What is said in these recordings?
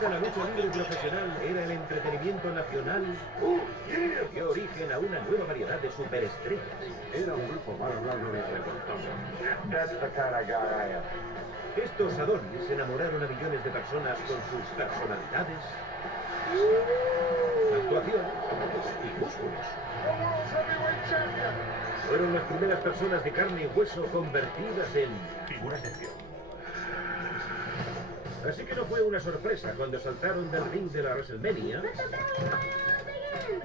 nunca la lucha libre profesional era el entretenimiento nacional, dio origen a una nueva variedad de superestrellas. Era un grupo más hablando de That's the kind of guy I am. Estos adonis enamoraron a millones de personas con sus personalidades, actuaciones y músculos. Fueron las primeras personas de carne y hueso convertidas en figuras de acción. Así que no fue una sorpresa cuando saltaron del ring de la WrestleMania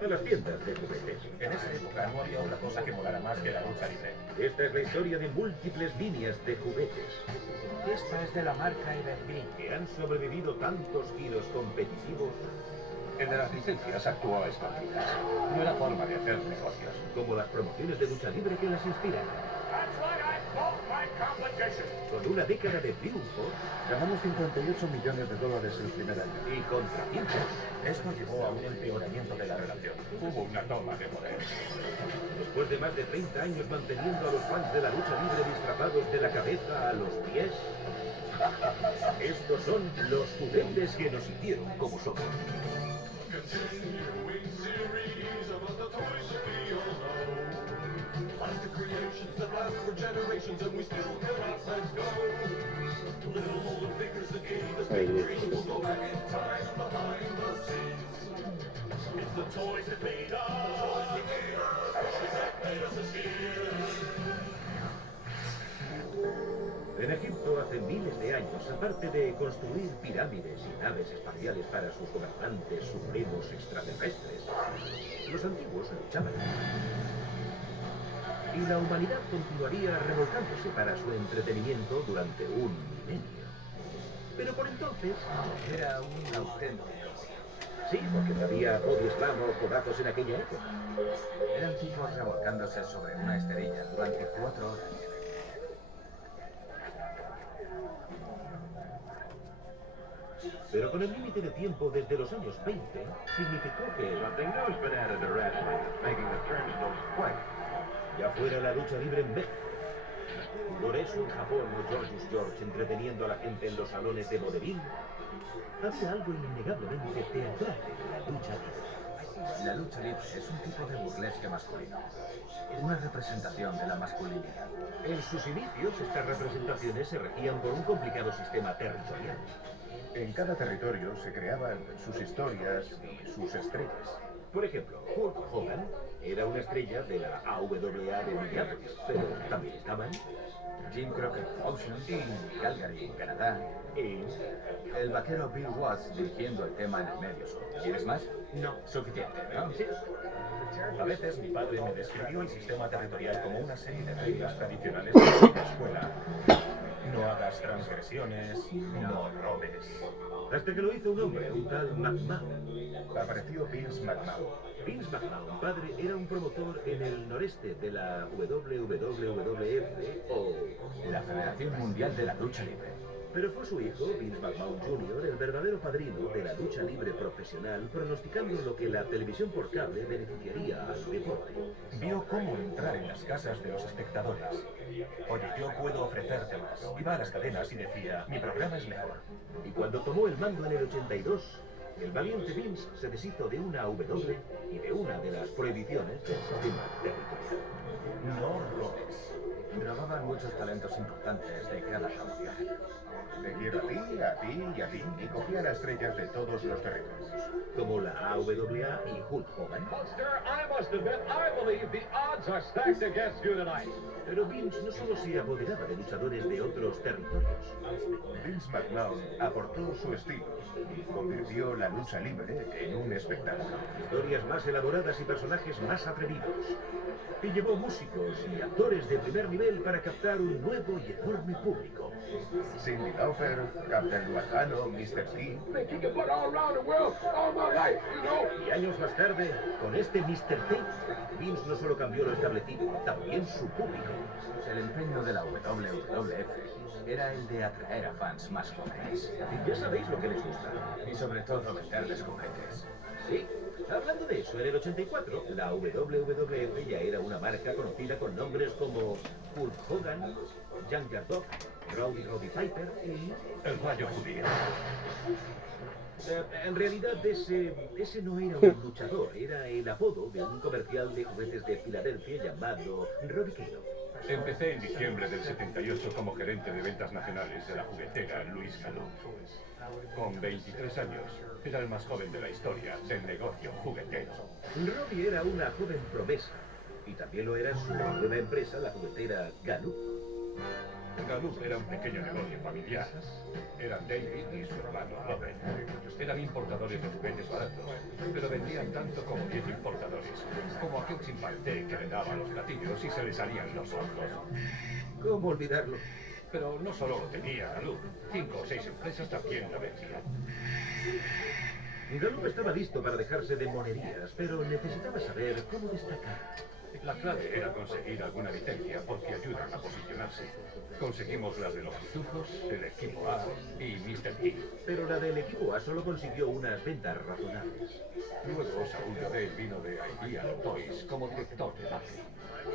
a las tiendas de juguetes. En esa época no había otra cosa que molara más que la lucha libre. Esta es la historia de múltiples líneas de juguetes Esta es de la marca Evergreen. que han sobrevivido tantos giros competitivos El de las licencias actuó a escondidas. No era forma de hacer negocios. como las promociones de lucha libre que las inspiran. Con una década de triunfos Ganamos 58 millones de dólares el primer año. y contratiempos, Esto llevó a un empeoramiento de la relación. Hubo una toma de poder. después de más de 30 años manteniendo a los fans de la lucha libre disfrazados de la cabeza a los pies, estos son los juguetes que nos hicieron como somos. En Egipto, hace miles de años, aparte de construir pirámides y naves espaciales para sus gobernantes supremos extraterrestres, los antiguos luchaban. Y la humanidad continuaría revolcándose para su entretenimiento durante un milenio. Pero por entonces, Era un auténtico. sí, porque no había body slam o codazos en aquella época. Eran tipos revolcándose sobre una esterilla durante 4 horas. Pero con el límite de tiempo desde los años 20, significó que Something new's been added to wrestling that's making the turnstiles quick. ya fuera la lucha libre en México, Lorenzo en Japón o Georgius George entreteniendo a la gente en los salones de vodevil, había algo innegablemente teatral en la lucha libre. La lucha libre es un tipo de burlesque masculino. Una representación de la masculinidad. En sus inicios, estas representaciones se regían por un complicado sistema territorial. En cada territorio se creaban sus historias y sus estrellas. Por ejemplo, Hulk Hogan era una estrella de la AWA de Minneapolis, pero también estaban Jim Crockett Promotion y Calgary, Canadá. y... El vaquero Bill Watts dirigiendo el tema en el medio sur. ¿Quieres más? No. Suficiente, ¿no? Sí. A veces mi padre me describió el sistema territorial como una serie de reglas tradicionales de la escuela. No hagas transgresiones, no robes. Hasta que lo hizo un hombre, un tal McMahon. Apareció Vince McMahon. Vince McMahon, padre, era un promotor en el noreste de la WWF o... La Federación Mundial de la Lucha Libre. Pero fue su hijo, Vince McMahon Jr., el verdadero padrino de la lucha libre profesional, pronosticando lo que la televisión por cable beneficiaría al deporte. Vio cómo entrar en las casas de los espectadores. Oye, yo puedo ofrecerte más. Iba a las cadenas y decía, mi programa es mejor. Y cuando tomó el mando en el 82, el valiente Vince se deshizo de una W y de una de las prohibiciones del sistema territorial. No robes. Grababan muchos talentos importantes de cada promoción. Te quiero a ti, a ti y a ti. Y cogían a estrellas de todos los territorios. Como la AWA y Hulk Hogan. Buster, I must admit, I believe the odds are stacked against you tonight. Pero Vince no solo se apoderaba de luchadores de otros territorios. Vince McMahon aportó su estilo y convirtió la lucha libre en un espectáculo. Historias más elaboradas y personajes más atrevidos. Y llevó músicos y actores de primer nivel para captar un nuevo y enorme público. Cyndi Lauper, Captain Lozano, Mr. T. Think you can put all around the world all my life, you know? Y años más tarde, con este Mr. T, Vince no solo cambió lo establecido, también su público. El empeño de la WWF era el de atraer a fans más jóvenes. Y ya sabéis lo que les gusta. Y sobre todo venderles juguetes. Sí, hablando de eso, en el 84, la WWF ya era una marca conocida con nombres como Hulk Hogan, Junkyard Dog, Roddy Piper y... El rayo judío. En realidad ese no era un luchador, era el apodo de un comercial de juguetes de Filadelfia llamado Robbie Keano. Empecé en diciembre del 78 como gerente de ventas nacionales de la juguetera Louis Gallup. Con 23 años, era el más joven de la historia del negocio juguetero. Robbie era una joven promesa, y también lo era su nueva empresa, la juguetera Gallup. Gallup era un pequeño negocio familiar. Eran David y su hermano Robert. Eran importadores de juguetes baratos, pero vendían tanto como 10 importadores, como aquel chimpancé que le daba los platillos y se le salían los ojos. ¿Cómo olvidarlo? Pero no solo tenía Gallup, 5 o 6 empresas también lo vendían. Gallup estaba listo para dejarse de monerías, pero necesitaba saber cómo destacar. La clave era conseguir alguna licencia porque ayudan a posicionarse. Conseguimos las de los pitufos, el equipo A y Mr. King. Pero la del equipo A solo consiguió unas ventas razonables. Luego Saúl Jodel vino de Ideal Toys como director de marketing.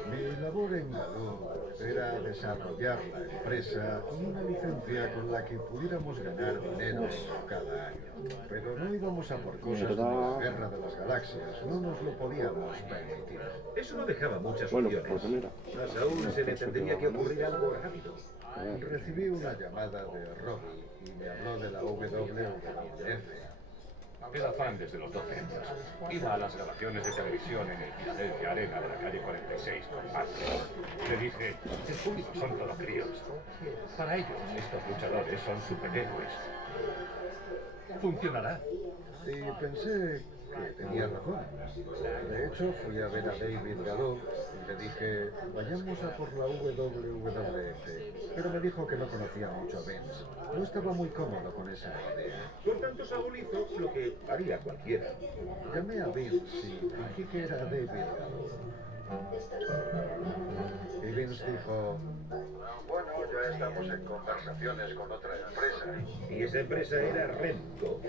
Mi labor en Gallup era desarrollar la empresa y una licencia con la que pudiéramos ganar dinero cada año. Pero no íbamos a por cosas como la Guerra de las Galaxias, no nos lo podíamos permitir. Eso no dejaba muchas Bueno, opciones. pues mira. A Saúl se le tendría que ocurrir algo rápido. Recibí una llamada de Robbie y me habló de la WWF. Era fan desde los 12 años. Iba a las grabaciones de televisión en el Philadelphia Arena de la calle 46 con Martin. Le dije, el público son todos críos. Para ellos, estos luchadores son superhéroes. Funcionará. Y pensé que tenía razón. De hecho, fui a ver a David Gallup y le dije, vayamos a por la WWF. Pero me dijo que no conocía mucho a Vince. No estaba muy cómodo con esa idea. Por tanto, Saúl hizo lo que haría cualquiera. Llamé a Vince y fingí que era David Gallup. Y Vince dijo, bueno, ya estamos en conversaciones con otra empresa. Y esa empresa era Remco,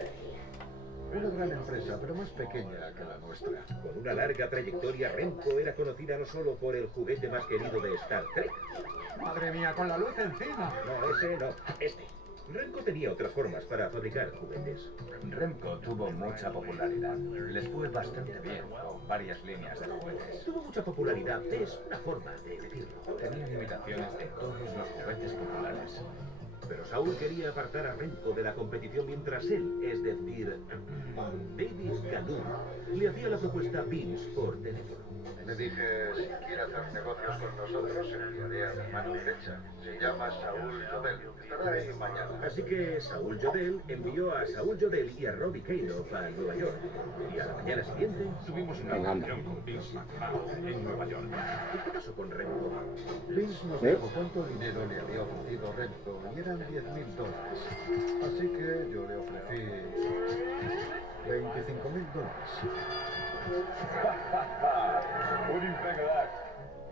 Una gran empresa, pero más pequeña que la nuestra. con una larga trayectoria. Remco era conocida no solo por el juguete más querido de Star Trek. Madre mía, con la luz encima. No, ese no, este. Remco tenía otras formas para fabricar juguetes. Remco tuvo mucha popularidad. Les fue bastante bien con varias líneas de juguetes. Tuvo mucha popularidad, es una forma de decirlo. Tenían imitaciones de todos los juguetes populares. Pero Saúl quería apartar a Remco de la competición mientras él, es decir, David Gallup, le hacía la propuesta a Vince por teléfono. Le dije, si quiere hacer negocios con nosotros, enviaré a mi mano derecha. Se llama Saúl Jodel. Estará ahí mañana. Así que Saúl Jodel envió a Saúl Jodel y a Robbie Keano a Nueva York. Y a la mañana siguiente, Tuvimos una reunión con Vince McMahon en Nueva York. ¿qué pasó con Remco? Vince nos dijo cuánto dinero le había ofrecido Remco y eran $10,000. Así que yo le ofrecí $25,000.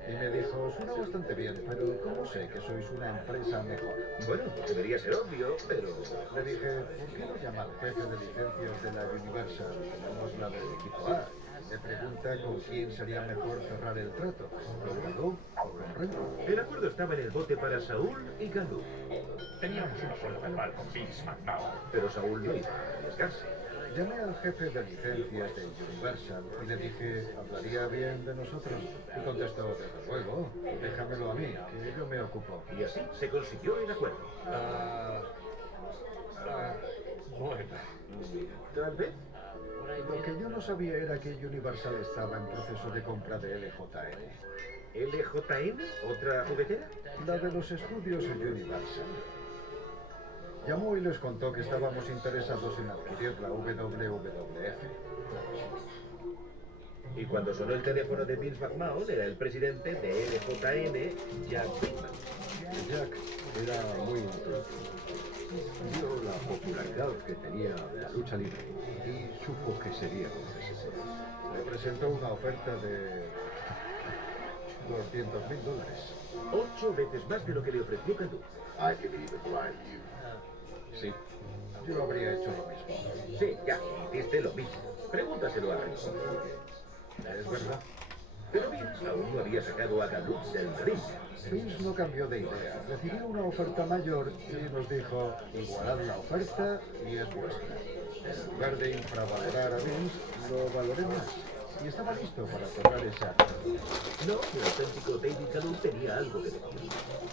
Y me dijo, suena bastante bien, pero ¿cómo sé que sois una empresa mejor? Bueno, debería ser obvio, pero... Le dije, ¿por qué no llama al jefe de licencias de la Universal? Tenemos la del equipo A. Me pregunta con quién sería mejor cerrar el trato, ¿con Gallup o con Remco? El acuerdo estaba en el bote para Saúl y Gallup. Teníamos un acuerdo verbal con Vince McMahon. Pero Saúl no iba a arriesgarse. Llamé al jefe de licencias de Universal y le dije, ¿hablaría bien de nosotros? Y contestó, desde luego, déjamelo a mí, que yo me ocupo. Y así se consiguió el acuerdo. Bueno, Tal vez. Lo que yo no sabía era que Universal estaba en proceso de compra de LJN. ¿LJN? ¿Otra juguetera? La de los estudios Universal. Llamó y les contó que estábamos interesados en adquirir la WWF. Y cuando sonó el teléfono de Vince McMahon, era el presidente de LJN, Jack Whitman. Jack era muy inteligente. Vio la popularidad que tenía la lucha libre y supo que sería necesario. Le presentó una oferta de $200,000. 8 veces más de lo que le ofreció Gallup. Sí, yo habría hecho lo mismo. Sí, ya, hiciste lo mismo. Pregúntaselo a Remco. Es verdad. Pero Vince aún no había sacado a Gallup del ring. Vince no cambió de idea. Recibió una oferta mayor y nos dijo, igualad la oferta y es vuestra. En lugar de infravalorar a Vince, lo valoré más. Y estaba listo para tomar esa. No, el auténtico David Gallow tenía algo que decir.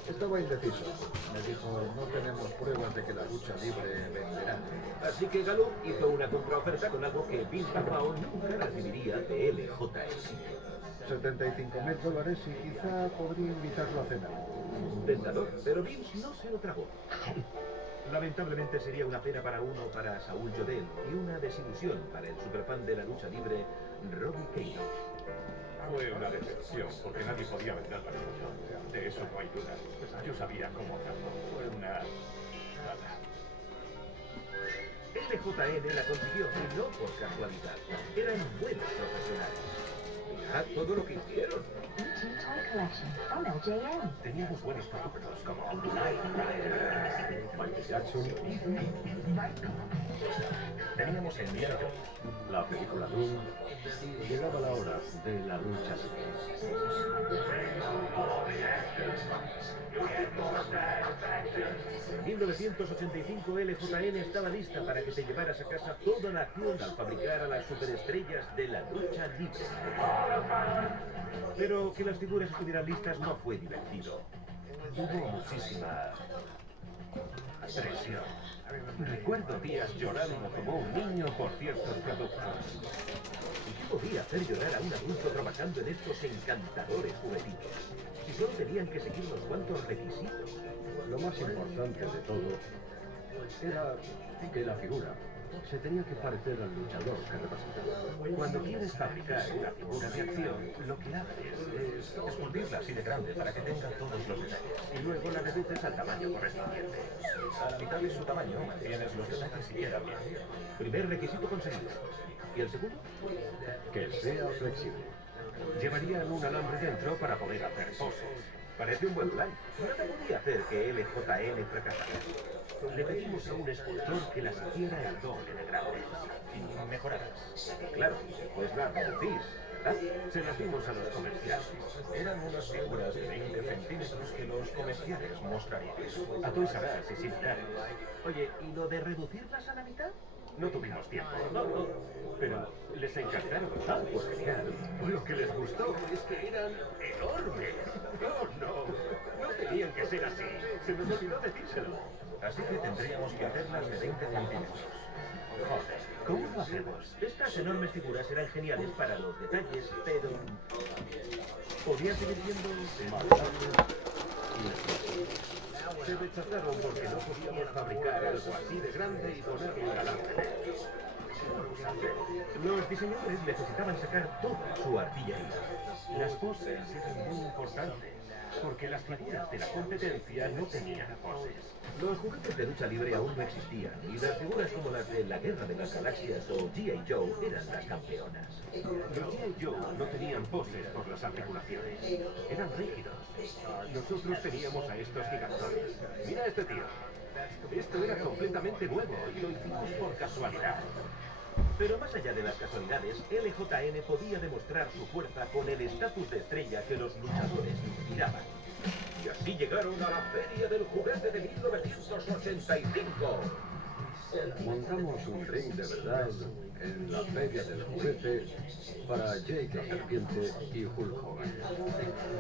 Estaba indeciso. Me dijo, no tenemos pruebas de que la lucha libre venderá. Así que Gallow hizo una contraoferta con algo que Vince McMahon nunca recibiría de LJS. $75,000 y quizá podría invitarlo a cenar. Tentador, pero Vince no se lo tragó. Lamentablemente sería una pena para uno para Saúl Jodel y una desilusión para el superfan de la lucha libre, Robbie Keylor. Fue una decepción, porque nadie podía vender la lucha. De eso no hay duda. Yo sabía cómo hacerlo. Fue una... nada. LJN la consiguió y no por casualidad. Eran buenos profesionales. Mirad todo lo que hicieron. Toy collection from LJN. Teníamos buenos productos como Knight Rider, Michael Jackson. Teníamos el Indiana Jones, la película Doom. Llegaba la hora de la lucha En 1985 LJN estaba lista para que te llevaras a casa toda la acción al fabricar a las superestrellas de la lucha libre. Pero que las figuras estuvieran listas no fue divertido. Hubo muchísima presión. Recuerdo días llorando como un niño por ciertos productos. ¿Y qué podía hacer llorar a un adulto trabajando en estos encantadores juguetitos? Si solo tenían que seguir unos cuantos requisitos. Lo más importante de todo era que la figura se tenía que parecer al luchador que representaba. Cuando quieres fabricar una figura de acción, lo que haces es esculpirla así de grande para que tenga todos los detalles. Y luego la reduces al tamaño correspondiente. A la mitad de su tamaño mantienes los detalles y queda bien. Primer requisito conseguido. ¿Y el segundo? Que sea flexible. Llevarían un alambre dentro para poder hacer poses. Parece un buen plan. Nada podía hacer que LJN fracasara. Le pedimos a un escultor que las hiciera el doble de grandes y mejoradas. Claro, pues la reducís, ¿verdad? Se las dimos a los comerciales. Eran unas figuras de 20 centímetros que los comerciales mostrarían. A Toys R Us y similares. Oye, ¿y lo de reducirlas a la mitad? No tuvimos tiempo, pero les encantaron. Ah, pues genial. Lo que les gustó es que eran enormes. No tenían que ser así. Se nos olvidó decírselo. Así que tendríamos que hacerlas de 20 centímetros. Joder, ¿cómo lo hacemos? Estas enormes figuras eran geniales para los detalles, pero podían seguir siendo maleables y se rechazaron porque no podíamos fabricar algo así de grande y ponerlo en alambre. Los diseñadores necesitaban sacar toda su artillería. Las poses eran muy importantes, porque las figuras de la competencia no tenían poses. Los juguetes de lucha libre aún no existían, y las figuras como las de la Guerra de las Galaxias o G.I. Joe eran las campeonas. Los G.I. Joe no tenían poses por las articulaciones, eran rígidos. Nosotros teníamos a estos gigantones. Mira a este tío. Esto era completamente nuevo y lo hicimos por casualidad. Pero más allá de las casualidades, LJN podía demostrar su fuerza con el estatus de estrella que los luchadores inspiraban. Y así llegaron a la Feria del Juguete de 1985. Montamos un ring de verdad en la Feria del Juguete para Jake la Serpiente y Hulk Hogan.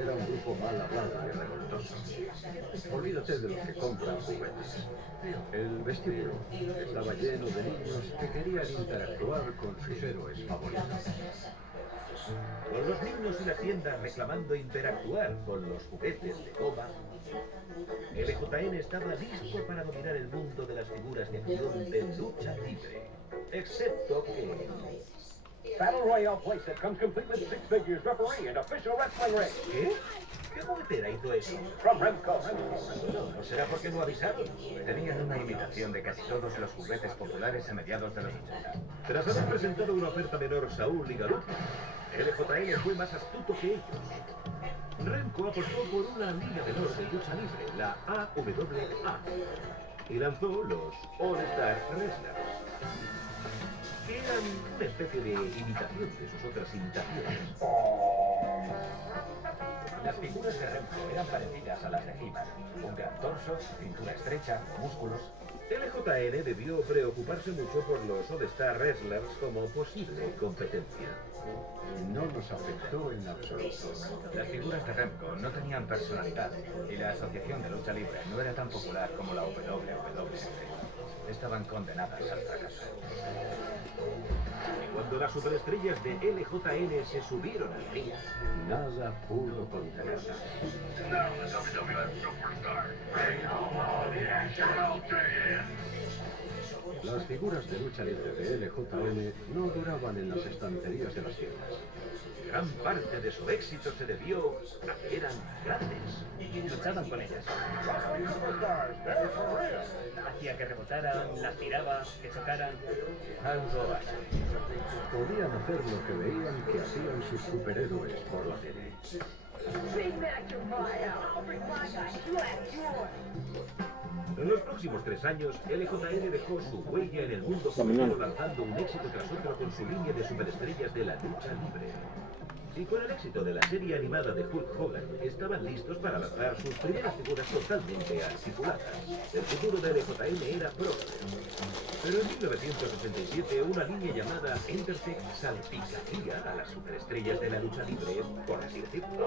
Era un grupo mal hablado y revoltoso. Olvídate de los que compran juguetes. El vestíbulo estaba lleno de niños que querían interactuar con sus héroes favoritos. Con los niños y las tiendas reclamando interactuar con los juguetes de goma, LJN estaba listo para dominar el mundo de las figuras de acción de lucha libre. Excepto que... Battle Royale playset comes complete with 6 figures, referee, and official wrestling ring. ¿Qué? ¿Qué juguetera hizo eso? From Remco. Bueno, ¿no será porque no avisaron? Tenían una imitación de casi todos los juguetes populares a mediados de los 80. Tras haber presentado una oferta menor Saúl y Galú, LJN fue más astuto que ellos. Remco apostó por una liga menor de lucha libre, la AWA, y lanzó los All Star Wrestlers, que eran una especie de imitación de sus otras imitaciones. Las figuras de Remco eran parecidas a las de He-Man. Un gran torso, cintura estrecha, músculos. LJN debió preocuparse mucho por los All-Star Wrestlers como posible competencia. No nos afectó en absoluto. Las figuras de Remco no tenían personalidad y la asociación de lucha libre no era tan popular como la WWF. Estaban condenadas al fracaso. Y cuando las superestrellas de LJN se subieron al ring, Nada pudo contenerlas. Las figuras de lucha libre de LJN no duraban en las estanterías de las tiendas. gran parte de su éxito se debió a que eran grandes. Luchaban con ellas. Hacía que rebotaran, las tiraba, que chocaran. Algo así. Podían hacer lo que veían que hacían sus superhéroes por la tele. En los próximos 3 años, LJN dejó su huella en el mundo femenino lanzando un éxito tras otro con su línea de superestrellas de la lucha libre. Y con el éxito de la serie animada de Hulk Hogan, estaban listos para lanzar sus primeras figuras totalmente articuladas. El futuro de LJN era próspero. Pero en 1987, una línea llamada Entertech salpicaría a las superestrellas de la lucha libre, por así decirlo.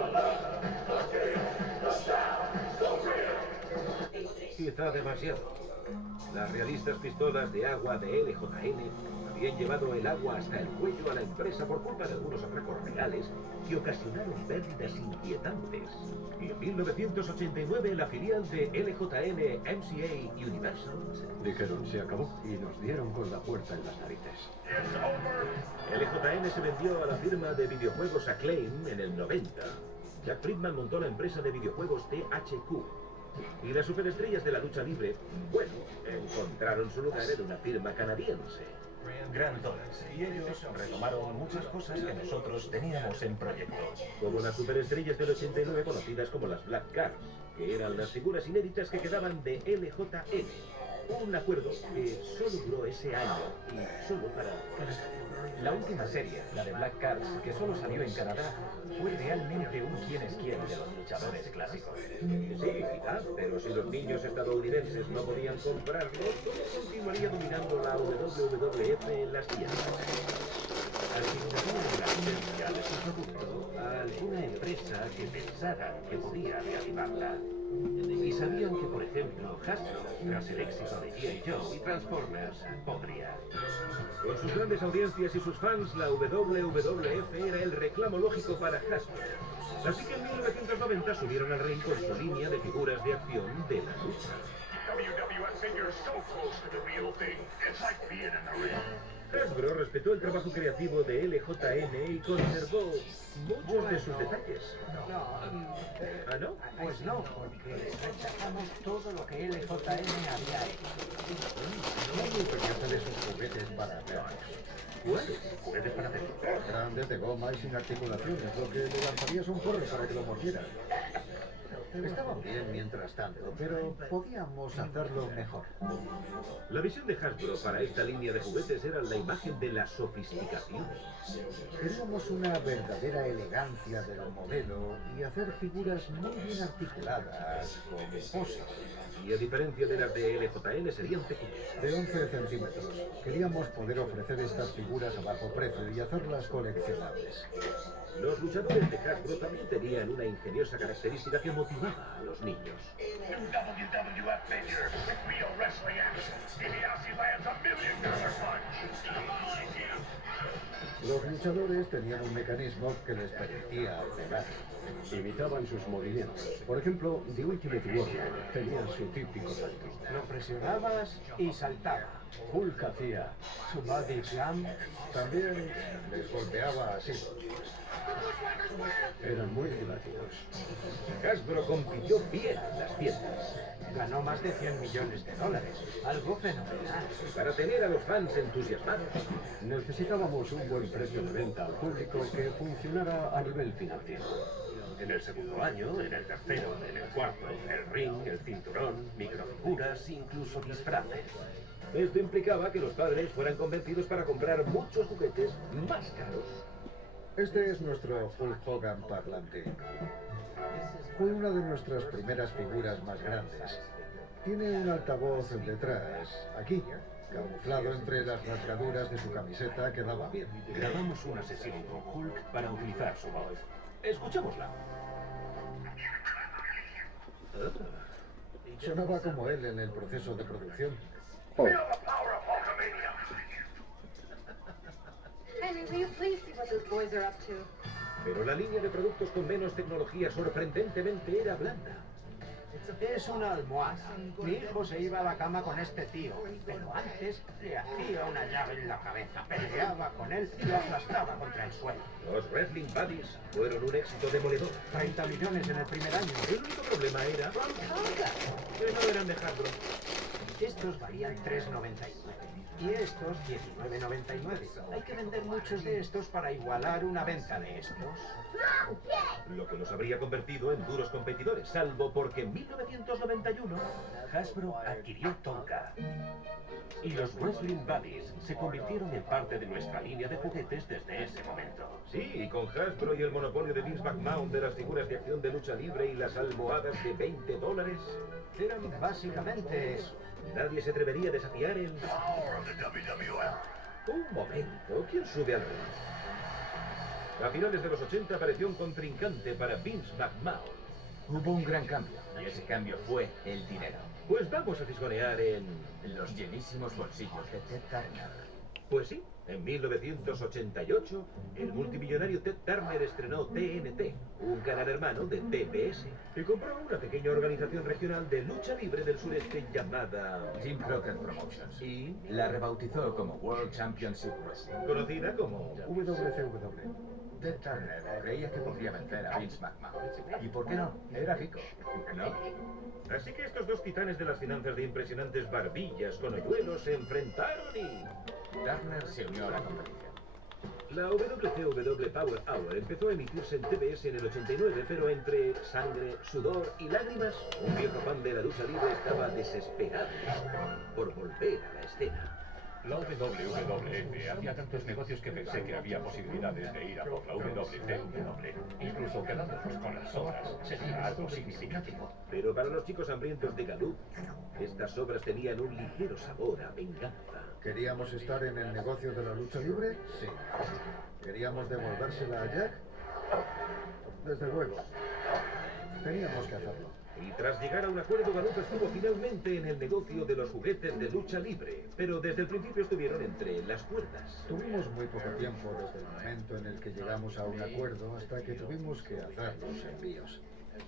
Quizá demasiado. Las realistas pistolas de agua de LJN habían llevado el agua hasta el cuello a la empresa por culpa de algunos atracos reales que ocasionaron pérdidas inquietantes. Y en 1989 la filial de LJN MCA Universal Dijeron, se acabó, y nos dieron con la puerta en las narices. LJN se vendió a la firma de videojuegos Acclaim en el 90. Jack Friedman montó la empresa de videojuegos THQ. Y las superestrellas de la lucha libre, bueno, encontraron su lugar en una firma canadiense. Grand Dollars. Y ellos retomaron muchas cosas que nosotros teníamos en proyecto. Como las superestrellas del 89 conocidas como las Black Cars, que eran las figuras inéditas que quedaban de LJN. Un acuerdo que solo duró ese año y solo para Canadá. La última serie, la de Black Cars, que solo salió en Canadá, fue realmente un quién es quién de los luchadores clásicos. Sí, quizá, pero si los niños estadounidenses no podían comprarlo, ¿cómo continuaría dominando la WWF en las tiendas? Al significar la licencia de su producto a alguna empresa que pensara que podía reavivarla. Y sabían que, por ejemplo, Hasbro, tras el éxito de G.I. Joe y Transformers, podría. Con sus grandes audiencias y sus fans, la WWF era el reclamo lógico para Hasbro. Así que en 1990 subieron al ring con su línea de figuras de acción de la lucha. Hasbro respetó el trabajo creativo de LJN y conservó muchos de sus detalles. ¿Ah, no? Pues no, porque rechazamos todo lo que LJN había hecho. ¿Cómo rechazar esos juguetes para perros? ¿Cuáles? ¿Juguetes para hacer? Grandes, de goma y sin articulaciones, lo que le lanzarías un porro para que lo mordiera. Estaban bien mientras tanto, pero podíamos hacerlo mejor. La visión de Hasbro para esta línea de juguetes era la imagen de la sofisticación. Queríamos una verdadera elegancia del modelo y hacer figuras muy bien articuladas, con poses. Y a diferencia de las de LJN, serían pequeñas. De 11 centímetros. Queríamos poder ofrecer estas figuras a bajo precio y hacerlas coleccionables. Los luchadores de Hasbro también tenían una ingeniosa característica que motivaba a los niños. Los luchadores tenían un mecanismo que les permitía pegar. Imitaban sus movimientos. Por ejemplo, The Ultimate Warrior tenía su típico salto. Lo presionabas y saltaba. Hulk hacía. Su body slam. También les golpeaba así. Eran muy didácticos. Hasbro compitió bien en las tiendas. Ganó más de $100 millones. Algo fenomenal. Para tener a los fans entusiasmados. Necesitábamos un buen precio de venta al público que funcionara a nivel financiero. En el segundo año, en el tercero, en el cuarto, el ring, el cinturón, microfiguras, incluso disfraces. Esto implicaba que los padres fueran convencidos para comprar muchos juguetes más caros. Este es nuestro Hulk Hogan parlante. Fue una de nuestras primeras figuras más grandes. Tiene un altavoz detrás, aquí, camuflado entre las rasgaduras de su camiseta que daba bien. Grabamos una sesión con Hulk para utilizar su voz. Escuchémosla. Sonaba como él en el proceso de producción. Oh. Henry, will you please see what those boys are up to? Pero la línea de productos con menos tecnología sorprendentemente era blanda. Es una almohada. Mi hijo se iba a la cama con este tío, pero antes le hacía una llave en la cabeza, peleaba con él y lo aplastaba contra el suelo. Los Wrestling Buddies fueron un éxito demoledor. 30 millones en el primer año. El único problema era que no eran de Hasbro. Estos valían $3.99 y estos $19.99. Hay que vender muchos de estos para igualar una venta de estos. Lo que los habría convertido en duros competidores, salvo porque en 1991 Hasbro adquirió Tonka. Y los Wrestling Buddies se convirtieron en parte de nuestra línea de juguetes desde ese momento. Sí, y con Hasbro y el monopolio de Vince McMahon de las figuras de acción de lucha libre y las almohadas de $20, eran básicamente eso. Nadie se atrevería a desafiar el... Un momento, ¿quién sube al ring? A finales de los 80 apareció un contrincante para Vince McMahon. Hubo un gran cambio, y ese cambio fue el dinero. Pues vamos a fisgonear en... los llenísimos bolsillos de Ted Turner. Pues sí, en 1988, el multimillonario Ted Turner estrenó TNT, un canal hermano de TBS, y compró una pequeña organización regional de lucha libre del sureste llamada Jim Crockett Promotions, y la rebautizó como World Championship Wrestling, conocida como WCW. Ted Turner creía que podría vencer a Vince McMahon. ¿Y por qué no? Era rico, ¿no? Así que estos dos titanes de las finanzas de impresionantes barbillas con hoyuelos se enfrentaron y... Turner se unió a la competición. La WCW Power Hour empezó a emitirse en TBS en el 89, pero entre sangre, sudor y lágrimas, un viejo fan de la lucha libre estaba desesperado por volver a la escena. La WWF hacía tantos negocios que pensé que había posibilidades de ir a por la WCW. Incluso quedándonos con las obras sería algo significativo. Pero para los chicos hambrientos de Gallup, estas obras tenían un ligero sabor a venganza. ¿Queríamos estar en el negocio de la lucha libre? Sí. ¿Queríamos devolvérsela a Jack? Desde luego. Teníamos que hacerlo. Y tras llegar a un acuerdo, Gallup estuvo finalmente en el negocio de los juguetes de lucha libre, pero desde el principio estuvieron entre las cuerdas. Tuvimos muy poco tiempo desde el momento en el que llegamos a un acuerdo hasta que tuvimos que hacer los envíos.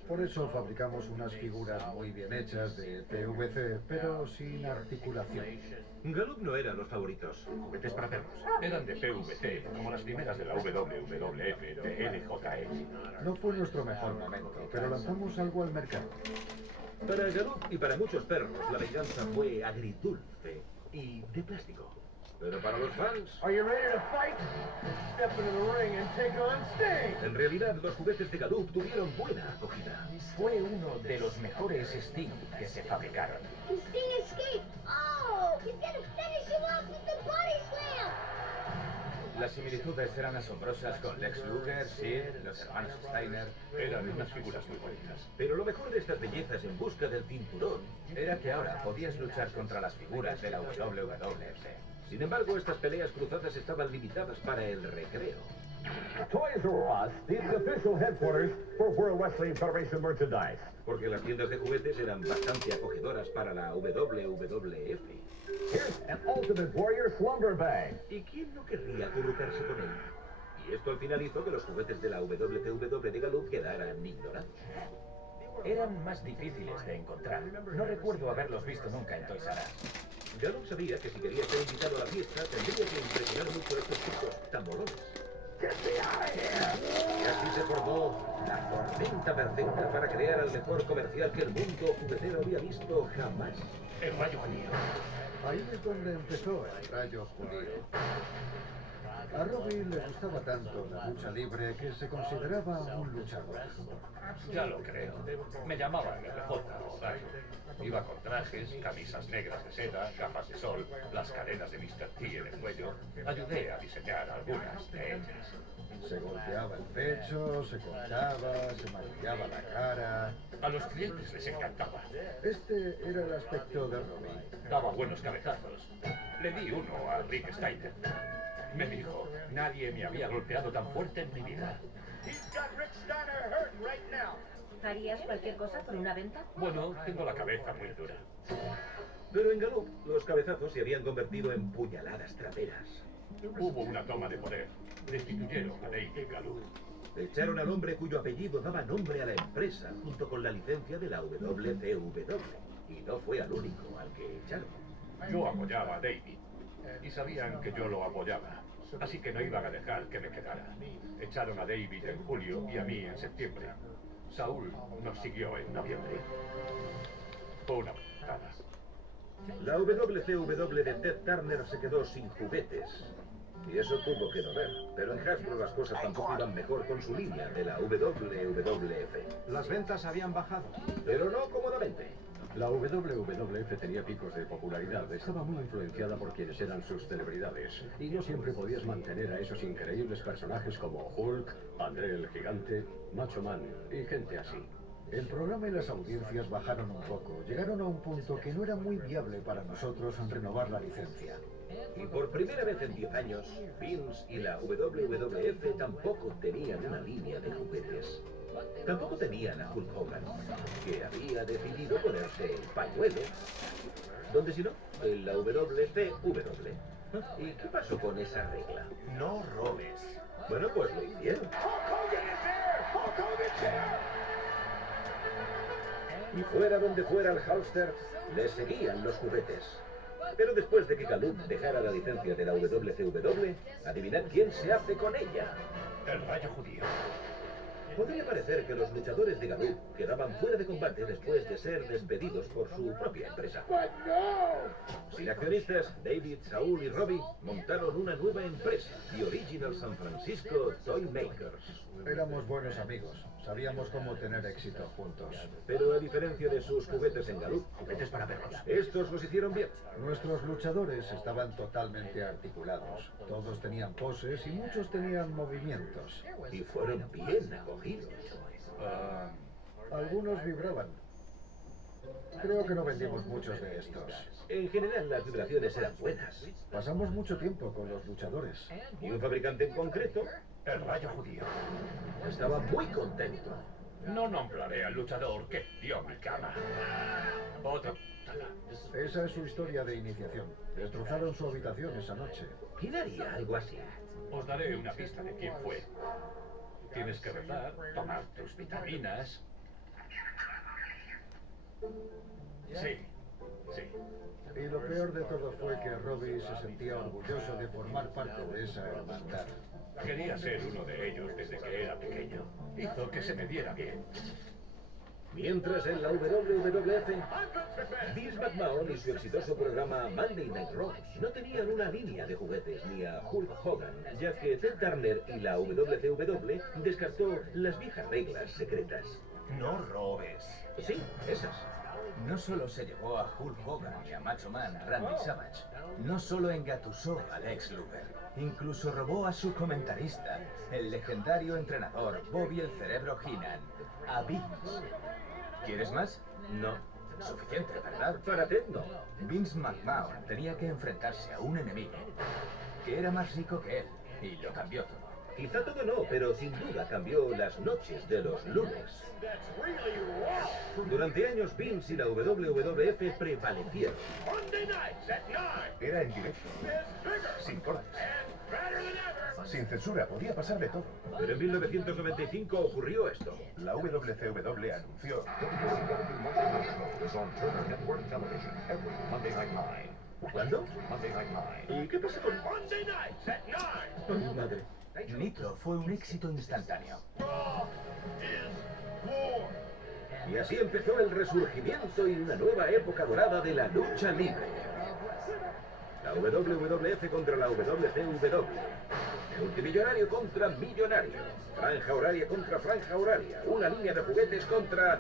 Por eso fabricamos unas figuras muy bien hechas de PVC, pero sin articulación. Gallup no eran los favoritos. Juguetes para perros. Eran de PVC, como las primeras de la WWF, de LJN. No fue nuestro mejor momento, pero lanzamos algo al mercado. Para Gallup y para muchos perros, la venganza fue agridulce y de plástico. Pero para los fans... Are you ready to fight? Step into the ring and take on Sting. En realidad, los juguetes de Gallup tuvieron buena acogida. Fue uno de los mejores Sting que se fabricaron. Sting escaped. Oh, he's gonna finish him off with the body slam. Las similitudes eran asombrosas con Lex Luger, Sid, los hermanos Steiner. Eran unas figuras muy bonitas. Pero lo mejor de estas bellezas en busca del cinturón era que ahora podías luchar contra las figuras de la WWF. Sin embargo, estas peleas cruzadas estaban limitadas para el recreo. Toys R Us is the official headquarters for World Wrestling Federation merchandise. Porque las tiendas de juguetes eran bastante acogedoras para la WWF. Here's an Ultimate Warrior Slumber Bag. ¿Y quién no querría colocarse con él? Y esto al final hizo que los juguetes de la WCW de Gallup quedaran ignorados. Eran más difíciles de encontrar. No recuerdo haberlos visto nunca en Toys R Us. Gallup sabía que si quería ser invitado a la fiesta, tendría que impresionar mucho a estos chicos tan molones. Y así se formó la tormenta perfecta para crear el mejor comercial que el mundo juguetero había visto jamás. El rayo judío. Ahí es donde empezó el rayo judío. A Robbie le gustaba tanto la lucha libre que se consideraba un luchador. Ya lo creo. Me llamaban RJ o Rayo. Iba con trajes, camisas negras de seda, gafas de sol, las cadenas de Mr. T en el cuello. Ayudé a diseñar algunas de ellas. Se golpeaba el pecho, se cortaba, se maquillaba la cara. A los clientes les encantaba. Este era el aspecto de Robbie. Daba buenos cabezazos. Le di uno a Rick Steiner. Me dijo, nadie me había golpeado tan fuerte en mi vida. ¿Harías cualquier cosa por una venta? Bueno, tengo la cabeza muy dura. Pero en Gallup, los cabezazos se habían convertido en puñaladas traperas. Hubo una toma de poder. Destituyeron a David Gallup. Echaron al hombre cuyo apellido daba nombre a la empresa, junto con la licencia de la WCW. Y no fue al único al que echaron. Yo apoyaba a David. Y sabían que yo lo apoyaba. Así que no iban a dejar que me quedara. Echaron a David en julio y a mí en septiembre. Saúl nos siguió en noviembre. Fue una putada. La WCW de Ted Turner se quedó sin juguetes. Y eso tuvo que doler. Pero en Hasbro las cosas tampoco iban mejor con su línea de la WWF. Las ventas habían bajado. Pero no cómodamente. La WWF tenía picos de popularidad, estaba muy influenciada por quienes eran sus celebridades, y no siempre podías mantener a esos increíbles personajes como Hulk, André el Gigante, Macho Man y gente así. El programa y las audiencias bajaron un poco. Llegaron a un punto que no era muy viable para nosotros renovar la licencia. Y por primera vez en 10 años, Vince y la WWF tampoco tenían una línea de juguetes. Tampoco tenían a Hulk Hogan, que había decidido ponerse el pañuelo. ¿Dónde si no? En la WCW. ¿Y qué pasó con esa regla? No robes. Bueno, pues lo hicieron. Y fuera donde fuera el Hulkster, le seguían los juguetes. Pero después de que Gallup dejara la licencia de la WCW, adivinad quién se hace con ella. El Rayo Judío. Podría parecer que los luchadores de Gallup quedaban fuera de combate después de ser despedidos por su propia empresa. Sin accionistas, David, Saúl y Robbie montaron una nueva empresa, The Original San Francisco Toy Makers. Éramos buenos amigos. Sabíamos cómo tener éxito juntos. Pero a diferencia de sus juguetes en Gallup, Juguetes para perros. estos los hicieron bien. Nuestros luchadores estaban totalmente articulados. Todos tenían poses y muchos tenían movimientos. Y fueron bien acogidos. Algunos vibraban. Creo que no vendimos muchos de estos. En general, las vibraciones eran buenas. Pasamos mucho tiempo con los luchadores. Y un fabricante en concreto El Rayo Judío. estaba muy contento. No nombraré al luchador que dio mi cama. Otra putada. Esa es su historia de iniciación. Destrozaron su habitación esa noche. ¿Quién haría algo así? Os daré una pista de quién fue. Tienes que rezar, tomar tus vitaminas. Sí, sí. Y lo peor de todo fue que Robbie se sentía orgulloso de formar parte de esa hermandad. Quería ser uno de ellos desde que era pequeño. Hizo que se me diera bien. Mientras en la WWF, Vince McMahon y su exitoso programa Monday Night Raw no tenían una línea de juguetes ni a Hulk Hogan, ya que Ted Turner y la WCW descartó las viejas reglas secretas. No robes. Sí, esas. No solo se llevó a Hulk Hogan y a Macho Man Randy Savage, no solo engatusó a Lex Luger, incluso robó a su comentarista, el legendario entrenador Bobby el Cerebro Heenan, a Vince. ¿Quieres más? No. Suficiente, ¿verdad? Para Ted no. Vince McMahon tenía que enfrentarse a un enemigo que era más rico que él, y lo cambió todo. Quizá todo no, pero sin duda cambió las noches de los lunes. Durante años, Vince y la WWF prevalecieron. Era en directo. Sin cortes. Sin censura, podía pasar de todo. Pero en 1995 ocurrió esto. La WCW anunció. ¿Cuándo? ¿Y qué pasó con Oh, madre. Nitro fue un éxito instantáneo. Y así empezó el resurgimiento y una nueva época dorada de la lucha libre. La WWF contra la WCW. Multimillonario contra millonario. Franja horaria contra franja horaria. Una línea de juguetes contra...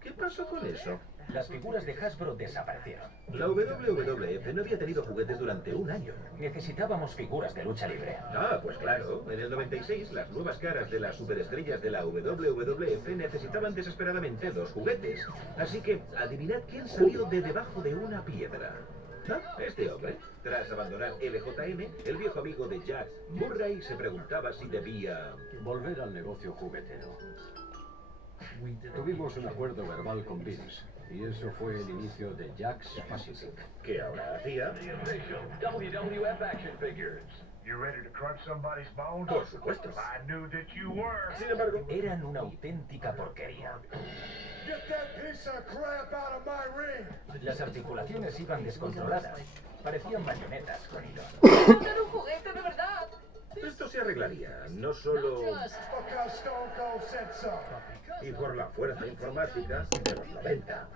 ¿Qué pasó con eso? Las figuras de Hasbro desaparecieron. La WWF no había tenido juguetes durante un año. Necesitábamos figuras de lucha libre. Ah, pues claro. En el 96, las nuevas caras de las superestrellas de la WWF necesitaban desesperadamente los juguetes. Así que, adivinad quién salió de debajo de una piedra. Ah, este hombre. Tras abandonar LJM, el viejo amigo de Jack Murray se preguntaba si debía... volver al negocio juguetero. Tuvimos un acuerdo verbal con Vince, y eso fue el inicio de Jakks Pacific. ¿Qué ahora hacía? WWF action figures. You ready to crunch somebody's bones? Por supuesto. I knew that you were. Sin embargo, Eran una auténtica porquería. Get that piece of crap out of my ring. Las articulaciones iban descontroladas. Parecían marionetas con hilos. ¡Era un juguete de verdad! esto se arreglaría, no solo... Because Stone Cold said so. y por la fuerza informática de los 90.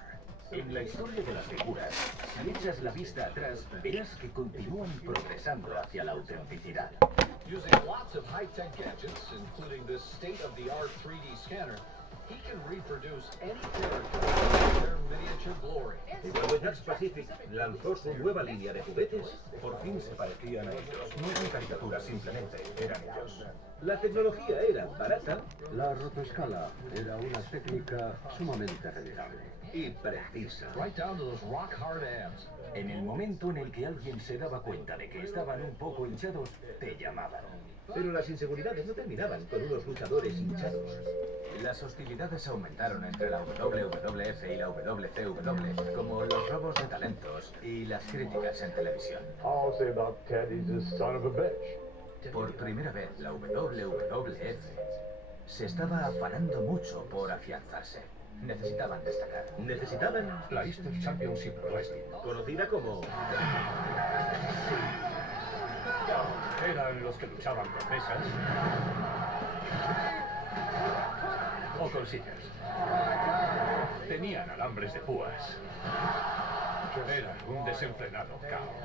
En la historia de las figuras, si echas la vista atrás, verás que continúan progresando hacia la autenticidad. Using lots of high-tech gadgets, including this state-of-the-art 3D scanner, he can reproduce any character in their miniature glory. Y cuando Jakks Pacific lanzó su nueva línea de juguetes, Por fin se parecían a ellos. No eran caricaturas, simplemente eran ellos. la tecnología era barata La rotoscala era una técnica sumamente relevable. y precisa. Right down to those rock-hard abs. En el momento en el que alguien se daba cuenta de que estaban un poco hinchados, te llamaban. Pero las inseguridades no terminaban con unos luchadores hinchados. Las hostilidades aumentaron entre la WWF y la WCW, como los robos de talentos y las críticas en televisión. All I'll say about Ted, he's a son of a bitch. Por primera vez, la WWF se estaba afanando mucho por afianzarse. Necesitaban destacar. Necesitaban La Easter Championship Wrestling. conocida como... Eran los que luchaban con mesas o con sillas. Tenían alambres de púas. Era un desenfrenado caos.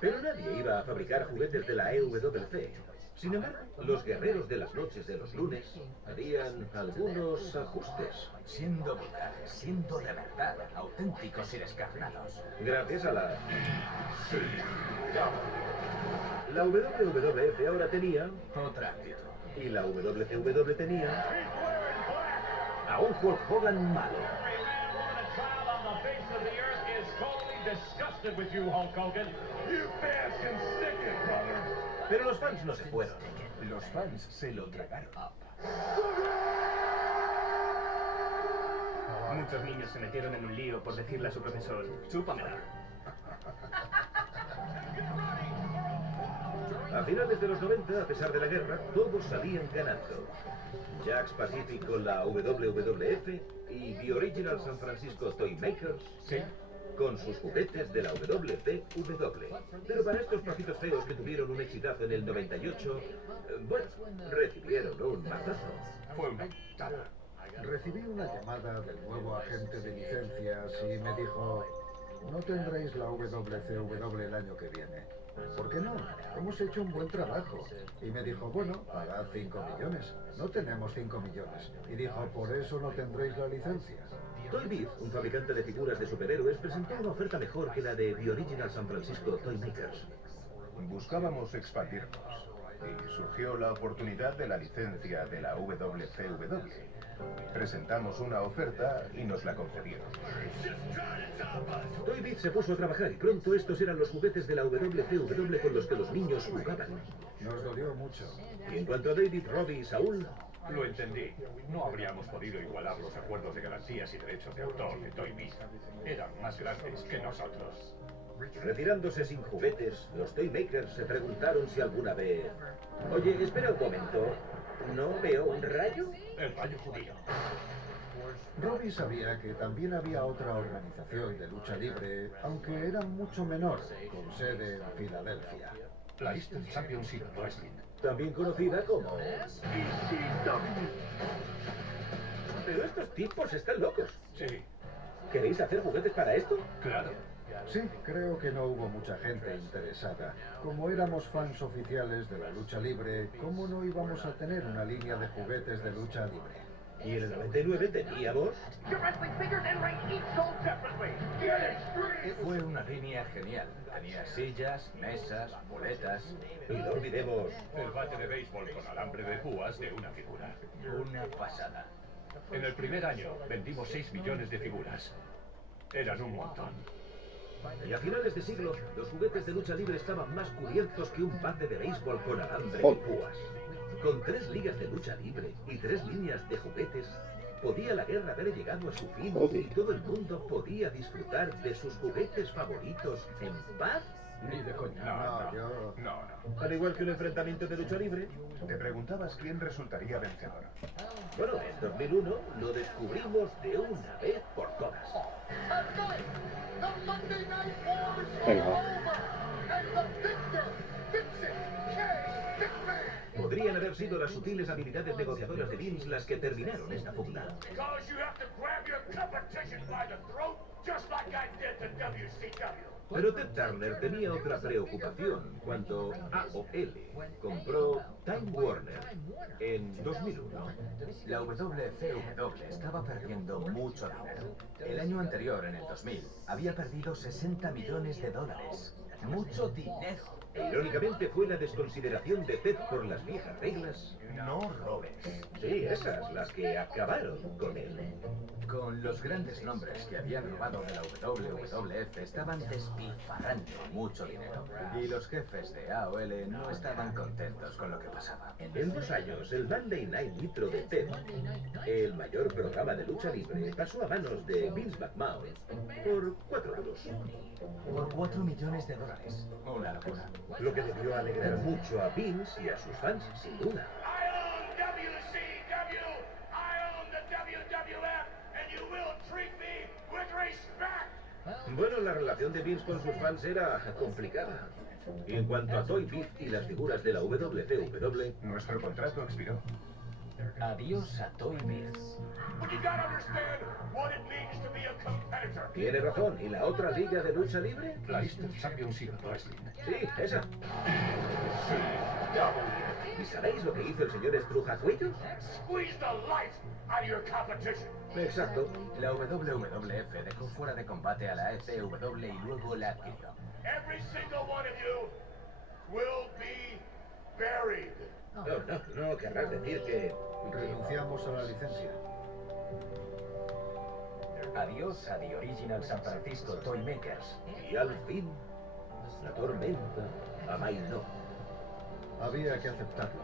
Pero nadie iba a fabricar juguetes de la EWC. Sin embargo, los guerreros de las noches de los lunes harían algunos ajustes. Siendo vulgares, siendo de verdad auténticos y descarnados. Gracias a la... La WWF ahora tenía... Otra actitud. y la WCW tenía... a un Hulk Hogan malo. Pero los fans no se fueron. Los fans se lo tragaron. Muchos niños se metieron en un lío por decirle a su profesor, chúpamela. A finales de los 90, a pesar de la guerra, todos salían ganando. Jakks Pacific con la WWF y The Original San Francisco Toy Makers con sus juguetes de la WCW. Pero para estos papitos feos que tuvieron un exitazo en el 98, bueno, recibieron un mazazo. Fue una putada. Recibí una llamada del nuevo agente de licencias y me dijo: no tendréis la WCW el año que viene. ¿Por qué no? Hemos hecho un buen trabajo. Y me dijo: bueno, pagad 5 millones. No tenemos 5 millones. Y dijo: por eso no tendréis la licencia. Toy Biz, un fabricante de figuras de superhéroes, presentó una oferta mejor que la de The Original San Francisco Toy Makers. Buscábamos expandirnos y surgió la oportunidad de la licencia de la WCW. Presentamos una oferta y nos la concedieron. Toy Biz se puso a trabajar y pronto estos eran los juguetes de la WCW con los que los niños jugaban. Nos dolió mucho. Y en cuanto a David, Robbie y Saúl, Lo entendí. No habríamos podido igualar los acuerdos de garantías y derechos de autor de Toy Biz. Eran más grandes que nosotros. retirándose sin juguetes, los Toy Makers se preguntaron si alguna vez... Oye, espera un momento, ¿no veo un rayo? El rayo judío. Robbie sabía que también había otra organización de lucha libre, aunque era mucho menor, con sede en Filadelfia. La Easter Championship Wrestling. También conocida como... Pero estos tipos están locos. Sí, ¿Queréis hacer juguetes para esto? claro. Sí, creo que no hubo mucha gente interesada. Como éramos fans oficiales de la lucha libre, ¿cómo no íbamos a tener una línea de juguetes de lucha libre? Y en el 99 teníamos... Fue una línea genial. Tenía sillas, mesas, muletas. Y no olvidemos... El bate de béisbol con alambre de púas de una figura. Una pasada. En el primer año vendimos 6 millones de figuras. Eran un montón. Y a finales de siglo, los juguetes de lucha libre estaban más cubiertos que un bate de béisbol con alambre y púas. Con 3 ligas de lucha libre y 3 líneas de juguetes, podía la guerra haber llegado a su fin y todo el mundo podía disfrutar de sus juguetes favoritos en paz. Ni de coña. No. Al igual que un enfrentamiento de lucha libre. Te preguntabas quién resultaría vencedor. Bueno, en 2001 lo descubrimos de una vez por todas. Podrían haber sido las sutiles habilidades negociadoras de Vince las que terminaron esta pugna. Pero Ted Turner tenía otra preocupación cuando AOL compró Time Warner en 2001. La WCW estaba perdiendo mucho dinero. El año anterior, en el 2000, había perdido 60 millones de dólares. ¡Mucho dinero! E irónicamente fue la desconsideración de Ted por las viejas reglas. No robes. Sí, esas, las que acabaron con él. Con los grandes nombres que habían robado de la WWF estaban despilfarrando mucho dinero. Y los jefes de AOL no estaban contentos con lo que pasaba. En 2 años, el Monday Night Nitro de Ted, el mayor programa de lucha libre, pasó a manos de Vince McMahon por 4 euros. Por 4 millones de dólares. Una locura. Lo que debió alegrar mucho a Vince y a sus fans, sin duda. Bueno, la relación de Vince con sus fans era complicada. Y en cuanto a Toy Biz y las figuras de la WCW, nuestro contrato expiró. Adiós a Toy Biz. Tiene razón. ¿Y la otra liga de lucha libre? La Eastern Championship Wrestling. Sí, esa. ¿Y sabéis lo que hizo el señor Estrujacuellos? Exacto. La WWF dejó fuera de combate a la ECW y luego la adquirió. No querrás decir que... Renunciamos a la licencia. Adiós a The Original San Francisco Toy Makers. Y al fin, la tormenta amainó. Había que aceptarlo.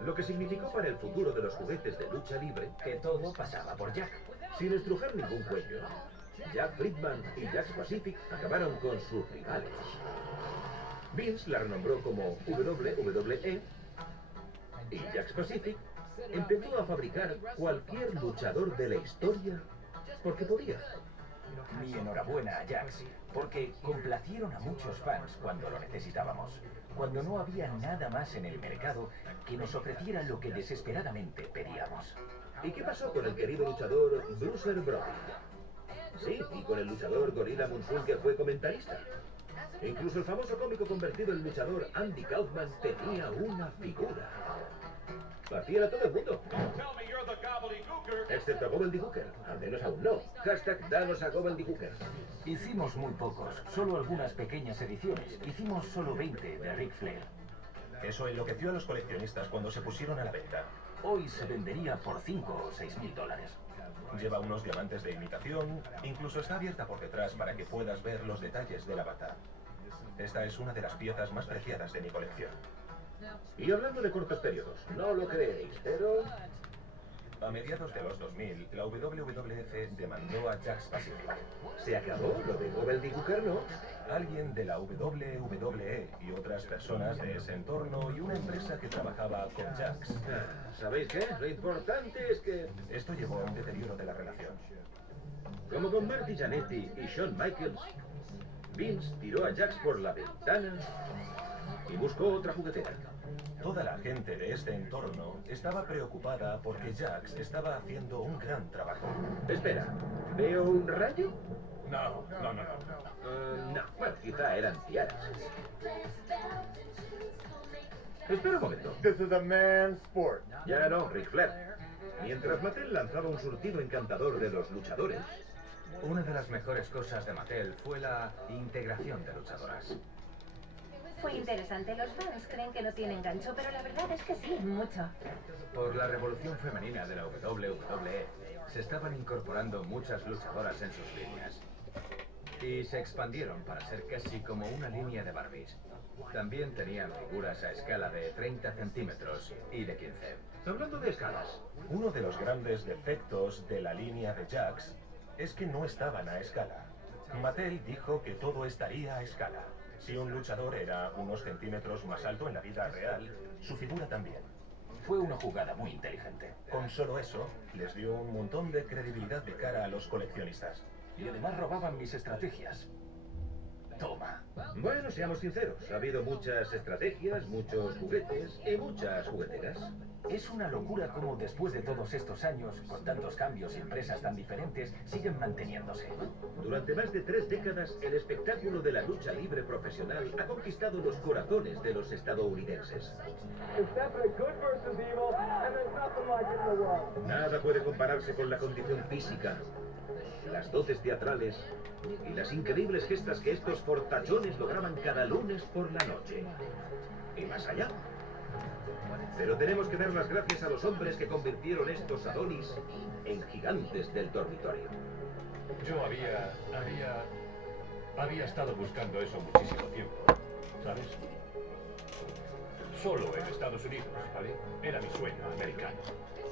Lo que significó para el futuro de los juguetes de lucha libre que todo pasaba por Jack. Sin estrujar ningún cuello, Jack Friedman y Jack's Pacific acabaron con sus rivales. Vince la renombró como WWE y Jack's Pacific empezó a fabricar cualquier luchador de la historia porque podía. Mi enhorabuena a Jax, porque complacieron a muchos fans cuando lo necesitábamos, cuando no había nada más en el mercado que nos ofreciera lo que desesperadamente pedíamos. ¿Y qué pasó con el querido luchador Bruiser Brody? Sí, y con el luchador Gorilla Monsoon que fue comentarista. Incluso el famoso cómico convertido en luchador Andy Kaufman tenía una figura. Hacía a todo el mundo. Excepto a Gobbledygooker. Al menos aún no. Hashtag danos a Gobbledygooker. Hicimos muy pocos, solo algunas pequeñas ediciones. Hicimos solo 20 de Ric Flair. Eso enloqueció a los coleccionistas cuando se pusieron a la venta. Hoy se vendería por 5 o 6 mil dólares. Lleva unos diamantes de imitación, incluso está abierta por detrás para que puedas ver los detalles del avatar. Esta es una de las piezas más preciadas de mi colección. Y hablando de cortos periodos, no lo creéis, pero... A mediados de los 2000, la WWF demandó a Jack's Pacific. ¿Se acabó lo de Gobbledygooker, no? Alguien de la WWE y otras personas de ese entorno y una empresa que trabajaba con Jack's. ¿Sabéis qué? Lo importante es que... Esto llevó a un deterioro de la relación. Como con Marty Jannetty y Shawn Michaels, Vince tiró a Jax por la ventana y buscó otra juguetera. Toda la gente de este entorno estaba preocupada porque Jax estaba haciendo un gran trabajo. Espera, ¿veo un rayo? No. No, bueno, quizá eran tiaras. Espera un momento. This is a man's sport. Ya no, Ric Flair. Mientras Mattel lanzaba un surtido encantador de los luchadores, Una de las mejores cosas de Mattel fue la integración de luchadoras. Fue interesante. Los fans creen que no tienen gancho, pero la verdad es que sí, mucho. Por la revolución femenina de la WWE, se estaban incorporando muchas luchadoras en sus líneas. Y se expandieron para ser casi como una línea de Barbies. También tenían figuras a escala de 30 centímetros y de 15. Hablando de escalas, uno de los grandes defectos de la línea de Jax es que no estaban a escala. Mattel dijo que todo estaría a escala. Si un luchador era unos centímetros más alto en la vida real, su figura también. Fue una jugada muy inteligente. Con solo eso, les dio un montón de credibilidad de cara a los coleccionistas. Y además robaban mis estrategias. Toma. bueno, seamos sinceros, ha habido muchas estrategias, muchos juguetes y muchas jugueteras. Es una locura cómo después de todos estos años, con tantos cambios y empresas tan diferentes, siguen manteniéndose. Durante más de 3 décadas, el espectáculo de la lucha libre profesional ha conquistado los corazones de los estadounidenses. Nada puede compararse con la condición física, las dotes teatrales y las increíbles gestas que estos fortachones lograban cada lunes por la noche. Y más allá. Pero tenemos que dar las gracias a los hombres que convirtieron estos Adonis en gigantes del dormitorio. Yo había estado buscando eso muchísimo tiempo, ¿sabes? Solo en Estados Unidos, ¿vale? Era mi sueño americano.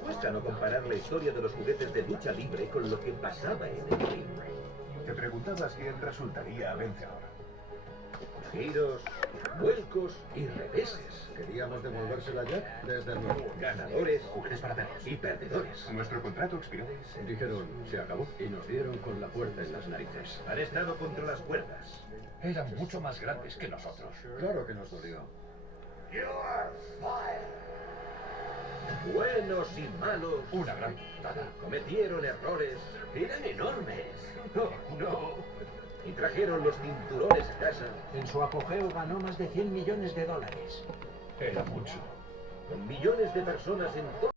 Cuesta no comparar la historia de los juguetes de lucha libre con lo que pasaba en el ring. Te preguntabas quién resultaría vencedor. Giros, vuelcos y reveses. Queríamos devolvérsela ya desde el nuevo. Ganadores Juguetes para perros. y perdedores. Nuestro contrato expiró. Dijeron, se acabó, y nos dieron con la puerta en las narices. Han estado contra las cuerdas. Eran mucho más grandes que nosotros. Claro que nos dolió. Buenos y malos Una gran putada. cometieron errores Eran enormes. Oh, no. y trajeron los cinturones a casa. En su apogeo ganó más de $100 millones. Era mucho. Con millones de personas en todo